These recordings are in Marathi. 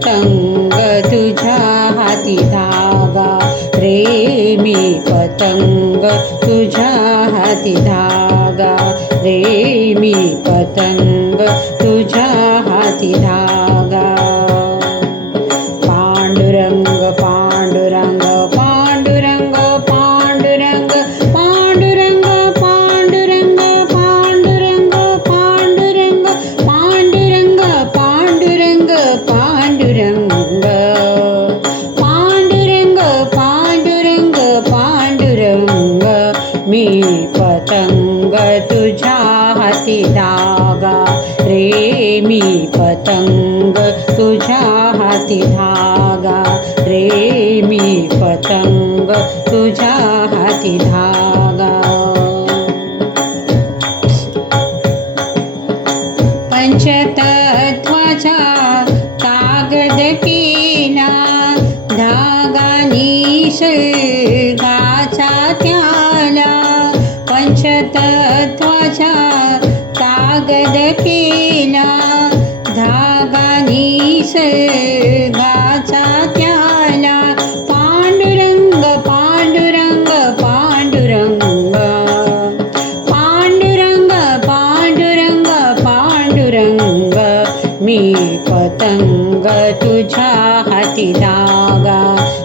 पतंग तुझ्या हाती धागा रे मी पतंग तुझ्या हाती धागा रे मी पतंग तुझ्या हाती धागा पांडुरंग पांडुरंग पांडुरंग पांडुरंग पांडुरंग पांडुरंग पांडुरंग पांडुरंग पांडुरंग पांडुरंग पांडुरंग पांडुरंग पांडुरंग पांडुरंग मी पतंग तुझ्या हाती धागा रे मी पतंग तुझ्या हाती धागा रे मी पतंग तुझ्या हाती धागा पंचतत्वाचा कागद केला धागा निसर्गाचा त्याला पंचतत्वाचा कागद केला धागा निसर्गाचा त्याला पांडुरंग पांडुरंग पांडुरंग पांडुरंग पांडुरंग पांडुरंग मी पतंग तुझ्या हाती धागा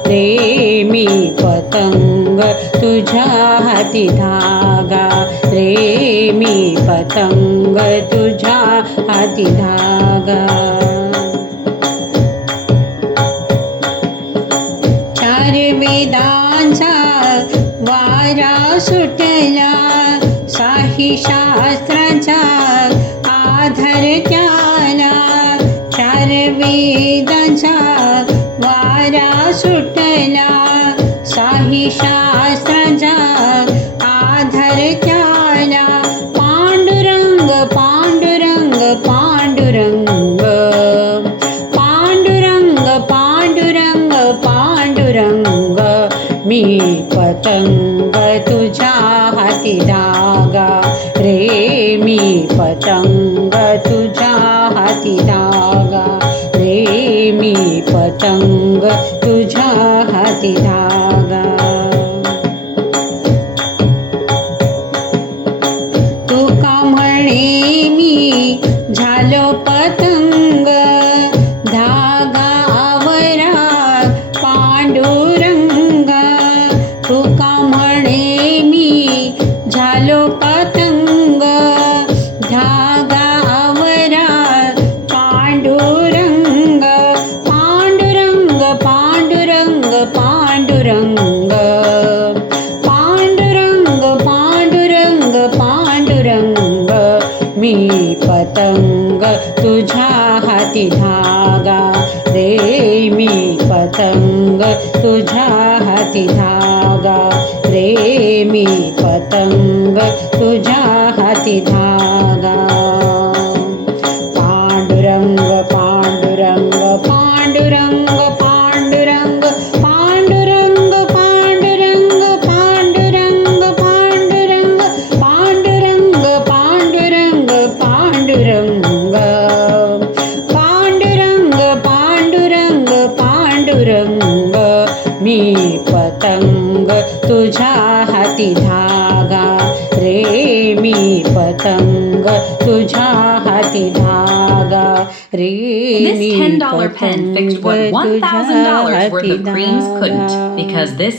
रे मी पतंग तुझ्या हाती धागा रे मी पतंग तुझ्या हाती धागा चार वेदांचा वारा सुटला साही शास्त्राचा आधार त्याला चार वेदांचा वारा सुटला साही शास्त्राचा आधार त्याला पांडुरंग पांडुरंग पांडुरंग पांडुरंग पांडुरंग पांडुरंग मी पतंग तुझ्या हाती धागा रे मी पतंग तुझ्या हाती धागा रे मी पतंग तुझ्या हाती धागा तुका म्हणे मी झालो पतंग धागा आवरा पांडुरंग तुका म्हणे मी झालो पतंग धागा आवरा पांडुरंग पांडुरंग पांडुरंग पांडुरंग पांडुरंग पांडुरंग पांडुरंग मी पतंग तुझ्या हाती धागा रे मी पतंग तुझ्या हाती धागा रे मी पतंग तुझ्या हाती धागा पांडुरंग पांडुरंग पांडुरंग पांडुरंग पांडुरंग पांडुरंग पांडुरंग पांडुरंग पांडुरंग पांडुरंग पांडुरंग पांडुरंग पांडुरंग पांडुरंग मी पतंग तुझ्या हाती धागा रे मी पतंग तुझ्या हाती धागा रे मी This $10 pen fixed what $1,000 worth of creams couldn't, because this